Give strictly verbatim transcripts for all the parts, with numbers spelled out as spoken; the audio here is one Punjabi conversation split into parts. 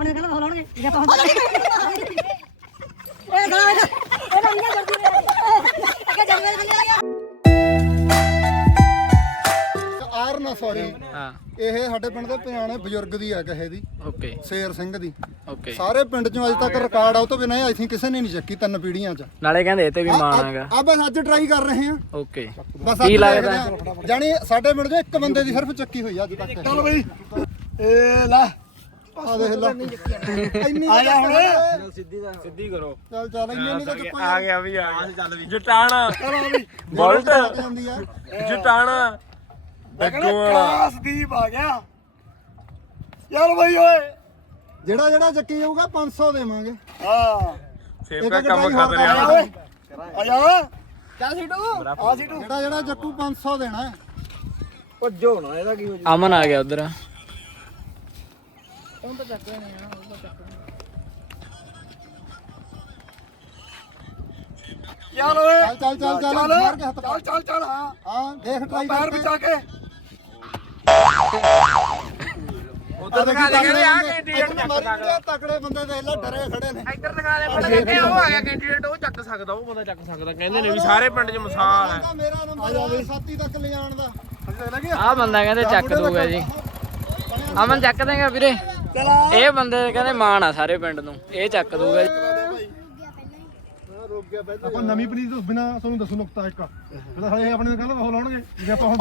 ਆਪਣੇ ਕਹਿੰਦਾ ਬੋਲਾਉਣਗੇ ਜੇ ਆਪਾਂ ਹੁਣ ਇਹ ਗਾਣਾ ਇਹਦਾ ਇਹਦਾ ਇੰਨਾ ਕਰਦੀ ਹੈ ਅੱਗੇ ਜਨਮੇ ਥੱਲੇ ਆ ਗਿਆ ਆਰ ਨਾ ਸੌਰੀ ਹਾਂ ਇਹ ਸਾਡੇ ਪਿੰਡ ਦੇ ਪੁਰਾਣੇ ਬਜ਼ੁਰਗ ਦੀ ਹੈ ਕਹੇ ਦੀ ਓਕੇ ਸ਼ੇਰ ਸਿੰਘ ਦੀ ਓਕੇ ਸਾਰੇ ਪਿੰਡ ਚੋਂ ਅੱਜ ਤੱਕ ਰਿਕਾਰਡ ਆ ਉਹ ਤੋਂ ਬਿਨਾਂ ਆਈ ਥਿੰਕ ਕਿਸੇ ਨੇ ਨਹੀਂ ਚੱਕੀ ਤਿੰਨ ਪੀੜ੍ਹੀਆਂ ਚ ਨਾਲੇ ਕਹਿੰਦੇ ਇਹ ਤੇ ਵੀ ਮਾਣ ਹੈਗਾ ਆ ਬਸ ਅੱਜ ਟਰਾਈ ਕਰ ਰਹੇ ਆ ਓਕੇ ਬਸ ਕੀ ਅੱਜ ਲੱਗਦਾ? ਦੇਖਦੇ ਆ। ਜਾਣੀ ਸਾਡੇ ਪਿੰਡ ਚੋਂ ਇੱਕ ਬੰਦੇ ਦੀ ਸਿਰਫ ਚੱਕੀ ਹੋਈ ਆ ਅੱਜ ਤੱਕ ਚੱਲ ਬਈ ਇਹ ਲੈ ਆ ਦੇਖ ਲੈ ਇੰਨੀ ਆ ਜਾ ਹੁਣ ਸਿੱਧੀ ਕਰੋ ਚੱਲ ਚੱਲ ਇੰਨੀ ਨਹੀਂ ਤਾਂ ਚੱਕੋ ਆ ਗਿਆ ਵੀ ਆ ਗਿਆ ਜਟਾਣਾ ਬੋਲਟ ਬੋਲਟ ਜਾਂਦੀ ਆ ਜਟਾਣਾ ਲੱਗਣਾ ਕਲਾਸ ਦੀਪ ਆ ਗਿਆ ਯਾਰ ਬਈ ਓਏ ਜਿਹੜਾ ਜਿਹੜਾ ਚੱਕੀ ਜਾਊਗਾ ਪੰਜ ਸੌ ਦੇਵਾਂਗੇ ਹਾਂ ਸੇਬ ਇੱਕ ਦਾ ਕੰਮ ਕਟਾਈ ਹੋਰ ਕਰ ਆ ਜਾ ਰਿਹਾ ਓਏ ਆ ਜਾ ਚੱਲ ਸੀਟੂ ਆ ਸੀਟੂ ਜਿਹੜਾ ਜਿਹੜਾ ਚੱਕੂ ਪੰਜ ਸੌ ਦੇਣਾ ਹੈ ਭੱਜੋ ਨਾ ਇਹਦਾ ਕੀ ਹੋ ਅਮਨ ਆ ਗਿਆ ਉਧਰ ਚੱਲ ਓਏ ਚੱਲ ਚੱਲ ਚੱਲ ਚੱਲ ਮਾਰ ਕੇ ਹੱਥ ਚੱਲ ਚੱਲ ਚੱਲ ਹਾਂ ਹਾਂ ਦੇਖ ਟਰਾਈ ਪੈਰ ਬਚਾ ਕੇ ਉਧਰ ਦਿਖਾ ਦੇ ਕਹਿੰਦੇ ਆ ਕੈਂਡੀਡੇਟ ਤਕੜੇ ਬੰਦੇ ਦੇਖ ਲੈ ਡਰੇ ਖੜੇ ਨੇ ਇੱਧਰ ਦਿਖਾ ਦੇ ਬੜਾ ਕਹਿੰਦੇ ਉਹ ਆ ਗਿਆ ਕੈਂਡੀਡੇਟ ਉਹ ਚੱਕ ਸਕਦਾ ਉਹ ਬੰਦਾ ਚੱਕ ਸਕਦਾ ਕਹਿੰਦੇ ਨੇ ਵੀ ਸਾਰੇ ਪਿੰਡ 'ਚ ਮਿਸਾਲ ਹੈ ਮੇਰਾ ਨੰਬਰ ਆ ਸਾਤੀ ਤੱਕ ਲਿਜਾਣ ਦਾ ਆਹ ਬੰਦਾ ਕਹਿੰਦੇ ਚੱਕ ਦੂਗਾ ਜੀ ਅਮਨ ਚੱਕ ਦੇਗਾ ਵੀਰੇ ਇਹ ਬੰਦੇ ਕਹਿੰਦੇ ਮਾਣ ਆ ਸਾਰੇ ਪਿੰਡ ਨੂੰ ਇਹ ਚੱਕ ਦੂਗਾ ਜੀ ਆਪਾਂ ਨਵੀਂ ਪਨੀਰ ਤੋਂ ਬਿਨਾ ਤੁਹਾਨੂੰ ਦੱਸੋ ਨੁਕਤਾ ਇੱਕ ਜਿਹੜਾ ਹਲੇ ਆਪਣੇ ਕੱਲ ਉਹ ਲਾਉਣਗੇ ਜੇ ਆਪਾਂ ਹੁਣ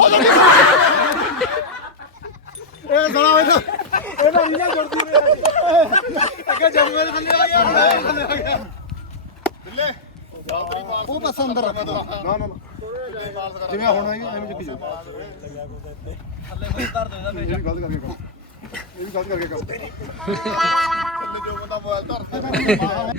ਇਹ ਸੜਾ ਵੇ ਇਹਦਾ ਇੰਨਾ ਜੁੜਦੀ ਨੇ ਅੱਗੇ ਜਨਮੇ ਦੇ ਥੱਲੇ ਆ ਗਿਆ ਥੱਲੇ ਆ ਗਿਆ ਬਿੱਲੇ ਉਹ ਬਸ ਅੰਦਰ ਰੱਖ ਦੋ ਨਾ ਨਾ ਜਿਵੇਂ ਹੁਣ ਆਈ ਐਵੇਂ ਚੱਕੀ ਜਾ ਥੱਲੇ ਧਰ ਦੋ ਇਹਦਾ ਇਹ ਵੀ ਗਲਤ ਕਰਕੇ ਕੰਮ ਇਹ ਵੀ ਗਲਤ ਕਰਕੇ ਕੰਮ ਥੱਲੇ ਜੋ ਬੰਦਾ ਮੋਬਾਈਲ ਧਰਦਾ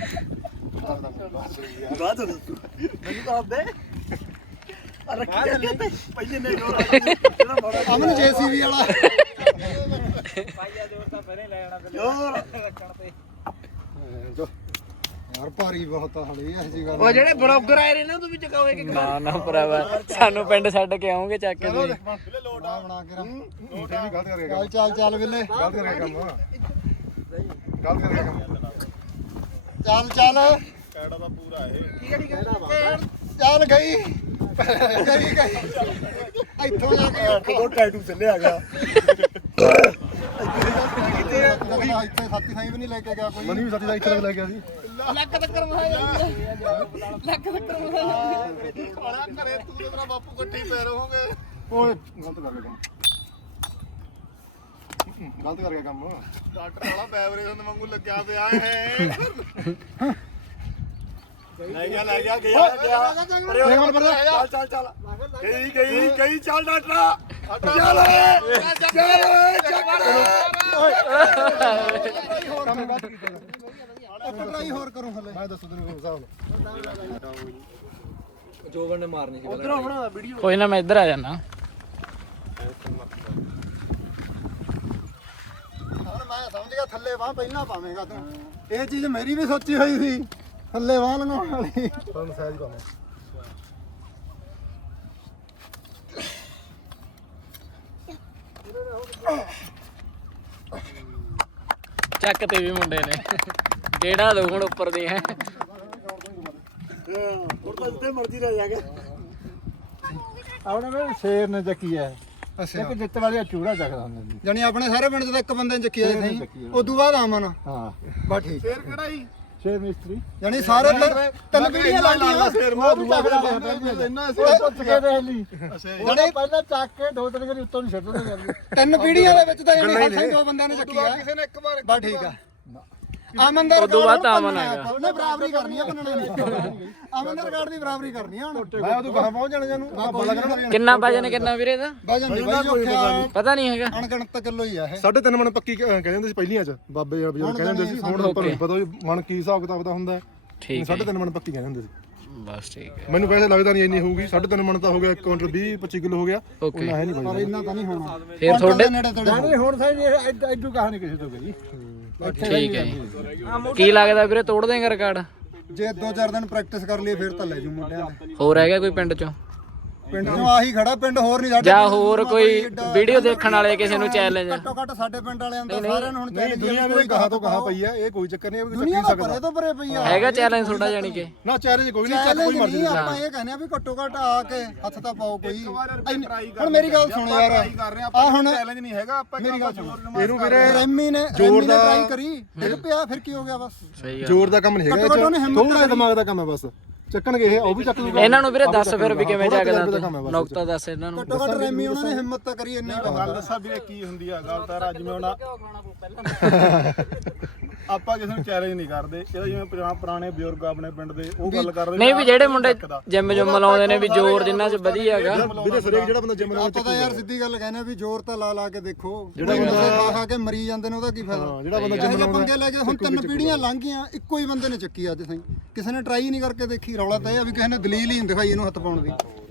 ਬਾਤ ਮੈਨੂੰ ਤਾਂ ਆਪਦੇ ਆ ਰੱਖੀ ਜਾਂਦੇ ਤੇ ਪਹਿਲੇ ਨੇ ਜੋਰ ਜਿਹੜਾ ਮੋੜਾ ਅਮਨ ਜੇਸੀਬੀ ਵਾਲਾ ਪਾਈਆ ਜੋਰ ਤਾਂ ਪਹਿਲੇ ਲੈ ਆਣਾ ਜੋਰ ਰੱਖਣ ਤੇ ਯਾਰ ਭਾਰੀ ਬਹੁਤ ਆ ਹਲੇ ਇਹ ਜੀ ਗੱਲ ਉਹ ਜਿਹੜੇ ਬਲੌਗਰ ਆਏ ਨੇ ਨਾ ਤੂੰ ਵੀ ਚਕਾਓ ਇੱਕ ਨਾ ਨਾ ਭਰਾਵਾ ਸਾਨੂੰ ਪਿੰਡ ਛੱਡ ਕੇ ਆਉਂਗੇ ਚੱਕ ਕੇ ਤੁਸੀਂ ਬਿੱਲੇ ਲੋਟ ਬਣਾ ਬਣਾ ਕੇ ਰੱਖ ਇਹ ਵੀ ਗਲਤ ਕਰਕੇ ਕੰਮ ਚੱਲ ਚੱਲ ਚੱਲ ਬਿੱਲੇ ਗਲਤ ਕਰਕੇ ਕੰਮ ਗਲਤ ਕਰਕੇ ਕੰਮ ਚੱਲ ਚੱਲ ਕੈੜਾ ਦਾ ਪੂਰਾ ਇਹ ਠੀਕ ਹੈ ਠੀਕ ਹੈ ਚੱਲ ਗਈ ਗਈ ਗਈ ਇੱਥੋਂ ਜਾ ਕੇ ਦੋ ਟੈਟੂ ਥੱਲੇ ਆ ਗਿਆ ਇੱਥੇ ਸਾਥੀ ਸਾਈ ਵੀ ਨਹੀਂ ਲੈ ਕੇ ਗਿਆ ਕੋਈ ਮਨੀ ਵੀ ਸਾਥੀ ਦਾ ਇੱਥੇ ਲੈ ਗਿਆ ਸੀ ਲੱਕ ਤੱਕਰ ਮਹਾ ਜਾਂਦੀ ਹੈ ਲੱਕ ਤੱਕਰ ਮਹਾ ਜਾਂਦੀ ਹੈ ਖਾਣਾ ਘਰੇ ਤੂੰ ਤੇ ਤੇਰਾ ਬਾਪੂ ਇਕੱਠੇ ਹੀ ਪੈ ਰਹੋਗੇ ਓਏ ਗਲਤ ਕਰ ਗਿਆ ਕੰਮ ਗਲਤ ਕਰ ਗਿਆ ਕੰਮ ਡਾਕਟਰ ਵਾਲਾ ਬੈਵਰੇਜ ਦੇ ਵਾਂਗੂ ਲੱਗਿਆ ਪਿਆ ਹੈ ਲੈ ਗਿਆ ਲੈ ਗਿਆ ਗਿਆ ਗਿਆ ਚੱਲ ਚੱਲ ਚੱਲ ਗਈ ਗਈ ਗਈ ਚੱਲ ਡਾਕਟਰ ਚੱਲ ਓਏ ਚੱਲ ਓਏ ਚੱਕਰ ਕੰਮ ਗਲਤ ਕੀਤਾ ਇੱਕ ਟਰਾਈ ਹੋਰ ਕਰੂੰ ਹਲੇ ਮੈਂ ਦੱਸੂ ਤੈਨੂੰ ਹਿਸਾਬ ਜੋਬਨ ਨੇ ਮਾਰਨੀ ਸੀ ਉਧਰ ਆਉਣਾ ਵੀਡੀਓ ਕੋਈ ਨਾ ਮੈਂ ਇੱਧਰ ਆ ਜਾਣਾ ਹੁਣ ਮੈਂ ਸਮਝ ਗਿਆ ਥੱਲੇ ਬਾਹ ਪਹਿਲਾਂ ਪਾਵੇਂਗਾ ਤੂੰ ਇਹ ਚੀਜ਼ ਮੇਰੀ ਵੀ ਸੋਚੀ ਹੋਈ ਸੀ ਥੱਲੇ ਬਾਹ ਲਗਾਉਣ ਵਾਲੀ ਤੁਹਾਨੂੰ ਸਾਈਜ਼ ਪਾਵਾਂ ਚੱਕ ਤੇ ਵੀ ਮੁੰਡੇ ਨੇ ਕਿਹੜਾ ਦੋ ਹੁਣ ਉੱਪਰ ਦੀ ਹੈ ਹੋਰ ਤਾਂ ਜਿੱਥੇ ਮਰਜ਼ੀ ਲੈ ਜਾ ਕੇ ਆਪਣੇ ਵੇ ਸ਼ੇਰ ਨੇ ਚੱਕੀ ਹੈ ਅੱਛਾ ਇੱਕ ਜਿੱਤ ਵਾਲੀ ਚੂੜਾ ਚੱਕਦਾ ਹੁੰਦਾ ਜੀ ਜਾਨੀ ਆਪਣੇ ਸਾਰੇ ਪਿੰਡ ਚ ਤਾਂ ਇੱਕ ਬੰਦੇ ਨੇ ਚੱਕੀ ਆਏ ਨਹੀਂ ਉਦੋਂ ਬਾਅਦ ਆਮਨ ਹਾਂ ਬਸ ਠੀਕ ਫੇਰ ਕਿਹੜਾ ਜੀ ਸ਼ੇਰ ਮਿਸਤਰੀ ਜਾਨੀ ਸਾਰੇ ਤਿੰਨ ਪੀੜੀਆਂ ਲਾਉਂਦੀਆਂ ਫੇਰ ਮੈਂ ਦੂਆ ਇੰਨਾ ਅਸੀਂ ਪੁੱਛ ਕੇ ਦੇਖ ਲਈ ਜਿਹੜੇ ਪਹਿਲਾਂ ਚੱਕ ਕੇ ਦੋ ਤਿੰਨ ਵਾਰੀ ਉੱਤੋਂ ਨੂੰ ਛੱਡਣੇ ਜਾਂਦੇ ਤਿੰਨ ਪੀੜੀਆਂ ਦੇ ਵਿੱਚ ਤਾਂ ਜਾਨੀ ਹੱਥਾਂ ਦੋ ਬੰਦਿਆਂ ਨੇ ਚੱਕੀ ਆ ਕਿਸੇ ਨੇ ਇੱਕ ਵਾਰ ਬਸ ਠੀਕ ਆ ਆਮਨ ਦਾ ਉਦੋਂ ਬਾਅਦ ਆਮਨ ਆਏਗਾ ਉਹਨੇ ਬਰਾਬਰੀ ਕਰਨੀ ਆ ਬੰਨਣੇ ਨੇ ਆਮਨ ਦੇ ਰਿਕਾਰਡ ਦੀ ਬਰਾਬਰੀ ਕਰਨੀ ਆ ਹੁਣ ਮੈਂ ਉਦੋਂ ਗਾਂ ਪਹੁੰਚ ਜਾਣਾ ਜਾਨੂੰ ਬਾਬਾ ਲੱਗਣਾ ਕਿੰਨਾ ਵਜਨ ਕਿੰਨਾ ਵੀਰੇ ਦਾ ਵਜਨ ਨਹੀਂ ਬਾਈ ਜੋਖਿਆ ਪਤਾ ਨਹੀਂ ਹੈਗਾ ਅਣਗਣਤ ਕਿਲੋ ਹੀ ਆ ਇਹ ਸਾਢੇ ਤਿੰਨ ਮਣ ਪੱਕੀ ਕਹਿੰਦੇ ਹੁੰਦੇ ਸੀ ਪਹਿਲੀਆਂ ਚ ਬਾਬੇ ਜਾਂ ਬਜ਼ੁਰਗ ਕਹਿੰਦੇ ਹੁੰਦੇ ਸੀ ਹੁਣ ਆਪਾਂ ਨੂੰ ਪਤਾ ਮਣ ਕੀ ਹਿਸਾਬ ਕਿਤਾਬ ਦਾ ਹੁੰਦਾ ਠੀਕ ਸਾਢੇ ਤਿੰਨ ਮਣ ਪੱਕੀ ਕਹਿੰਦੇ ਹੁੰਦੇ ਸੀ ਬਸ ਠੀਕ ਹੈ ਮੈਨੂੰ ਵੈਸੇ ਲੱਗਦਾ ਨਹੀਂ ਇੰਨੀ ਹੋਊਗੀ ਸਾਢੇ ਤਿੰਨ ਮਣ ਤਾਂ ਹੋ ਗਿਆ ਇੱਕ ਕੁਇੰਟਲ ਵੀਹ ਪੱਚੀ ਕਿਲੋ ਹੋ ਗਿਆ ਓਕੇ ਹੈ ਨਹੀਂ ਪਰ ਇੰਨਾ ਤਾਂ ਨਹੀਂ ਹੋਣਾ ਫਿਰ ਤੁਹਾਡੇ ਨੇੜੇ ਤੇੜੇ ਨਹੀਂ ਹੁਣ ਸਾਈ ਐਡੂ ਕਹਾਣੀ ਕਿਸੇ ਤੋਂ ਗਈ ਠੀਕ ਹੈ ਜੀ ਕੀ ਲੱਗਦਾ ਵੀਰੇ ਤੋੜ ਦੇਂਗਾ ਰਿਕਾਰਡ ਜੇ ਦੋ ਚਾਰ ਦਿਨ ਪ੍ਰੈਕਟਿਸ ਕਰ ਲਈ ਫਿਰ ਤਾਂ ਲੈ ਜੂ ਮੁੰਡਿਆਂ ਨੇ ਹੋਰ ਹੈਗਾ ਕੋਈ ਪਿੰਡ ਚੋਂ ਪਿੰਡ ਨੂੰ ਆਹੀ ਖੜਾ ਪਿੰਡ ਹੋਰ ਨਹੀਂ ਸਾਡੇ ਜਾਂ ਹੋਰ ਕੋਈ ਵੀਡੀਓ ਦੇਖਣ ਵਾਲੇ ਕਿਸੇ ਨੂੰ ਚੈਲੰਜ ਘੱਟੋ ਘੱਟ ਸਾਡੇ ਪਿੰਡ ਵਾਲਿਆਂ ਦਾ ਸਾਰਿਆਂ ਨੂੰ ਹੁਣ ਨਹੀਂ ਦੁਨੀਆ ਵੀ ਕਹਾ ਤੋਂ ਕਹਾ ਪਈ ਹੈ, ਇਹ ਕੋਈ ਚੱਕਰ ਨਹੀਂ, ਇਹ ਦੁਨੀਆ ਦਾ ਪਰੇ ਤੋਂ ਪਰੇ ਪਈ ਆ ਹੈਗਾ ਚੈਲੰਜ ਤੁਹਾਡਾ ਜਾਨੀ ਕਿ ਨਾ ਚੈਲੰਜ ਕੋਈ ਨਹੀਂ, ਚੱਕ ਕੋਈ ਮਰਜ਼ੀ ਨਹੀਂ ਆਪਾਂ ਇਹ ਕਹਿੰਦੇ ਆ ਵੀ ਘੱਟੋ ਘੱਟ ਆ ਕੇ ਹੱਥ ਤਾਂ ਪਾਓ ਕੋਈ। ਹੁਣ ਮੇਰੀ ਗੱਲ ਸੁਣ ਯਾਰ ਆ ਹੁਣ ਚੈਲੰਜ ਨਹੀਂ ਹੈਗਾ, ਆਪਾਂ ਮੇਰੀ ਗੱਲ ਸੁਣ ਇਹਨੂੰ ਵੀਰੇ ਰੈਮੀ ਨੇ ਰੈਮੀ ਨੇ ਟਰਾਈ ਕਰੀ ਡਿੱਗ ਪਿਆ ਫਿਰ ਕੀ ਹੋ ਗਿਆ ਬਸ। ਸਹੀ ਜ਼ੋਰ ਦਾ ਕੰਮ ਨਹੀਂ ਹੈਗਾ, ਘੱਟੋ ਘੱਟ ਉਹਨੇ ਹਿੰਮਤ ਥੋੜਾ ਦਿਮਾਗ ਦਾ ਕੰਮ ਹੈ ਬਸ। ਚੱਕਣਗੇ ਇਹ ਉਹ ਵੀ ਚੱਕ ਲੂਗਾ। ਇਹਨਾਂ ਨੂੰ ਵੀਰੇ ਦੱਸ ਫਿਰ ਵੀ ਕਿਵੇਂ ਚੱਕਦਾ ਤੂੰ ਨੁਕਤਾ ਦੱਸ ਇਹਨਾਂ ਨੂੰ। ਘੱਟੋ ਘੱਟ ਰੈਮੀ ਉਹਨਾਂ ਨੇ ਹਿੰਮਤ ਤਾਂ ਕਰੀ ਇੰਨੀ ਗੱਲ ਦੱਸਾਂ ਵੀਰੇ ਕੀ ਹੁੰਦੀ ਆ ਗੱਲ ਤਾਂ ਅੱਜ ਮੈਂ ਉਹਨਾਂ ਆਪਾਂ ਕਿਸੇ ਨੂੰ ਚੈਲੰਜ ਨਹੀਂ ਕਰਦੇ, ਇਹਦਾ ਜਿਵੇਂ ਪੁਰਾ- ਪੁਰਾਣੇ ਬਜ਼ੁਰਗ ਆਪਣੇ ਪਿੰਡ ਦੇ ਉਹ ਗੱਲ ਕਰਦੇ ਨਹੀਂ ਵੀ ਜਿਹੜੇ ਮੁੰਡੇ ਜਿੰਮ ਜੁੰਮ ਲਾਉਂਦੇ ਨੇ ਵੀ ਜ਼ੋਰ ਜਿੰਨਾ ਚ ਵਧੀਆ ਹੈਗਾ ਵੀਰੇ ਸਰੇਕ ਜਿਹੜਾ ਬੰਦਾ ਜਿੰਮ ਲਾਉਣ ਆਪਾਂ ਤਾਂ ਯਾਰ ਸਿੱਧੀ ਗੱਲ ਕਹਿੰਦੇ ਵੀ ਜ਼ੋਰ ਤਾਂ ਲਾ ਲਾ ਕੇ ਦੇਖੋ, ਜਿਹੜਾ ਬੰਦਾ ਖਾ ਖਾ ਕੇ ਮਰੀ ਜਾਂਦੇ ਨੇ ਉਹਦਾ ਕੀ ਫਾਇਦਾ। ਜਿਹੜਾ ਬੰਦਾ ਜਿੰਮ ਲਾਉਂਦਾ ਪੰਗੇ ਲੈ ਕੇ ਹੁਣ ਤਿੰਨ ਪੀੜੀਆਂ ਲੰਘ ਗਈਆਂ ਇੱਕੋ ਹੀ ਬੰਦੇ ਨੇ ਚੱਕੀ ਅੱਜ ਤਾਈਂ, ਕਿਸੇ ਨੇ ਟਰਾਈ ਨਹੀਂ ਕਰਕੇ ਦੇਖੀ। ਰੌਲਾ ਤਾਂ ਇਹ ਆ ਵੀ ਕਿਸੇ ਨੇ ਦਲੀਲ ਹੀ ਨਹੀਂ ਦਿਖਾਈ ਇਹਨੂੰ ਹੱਥ ਪਾਉਣ ਦੀ।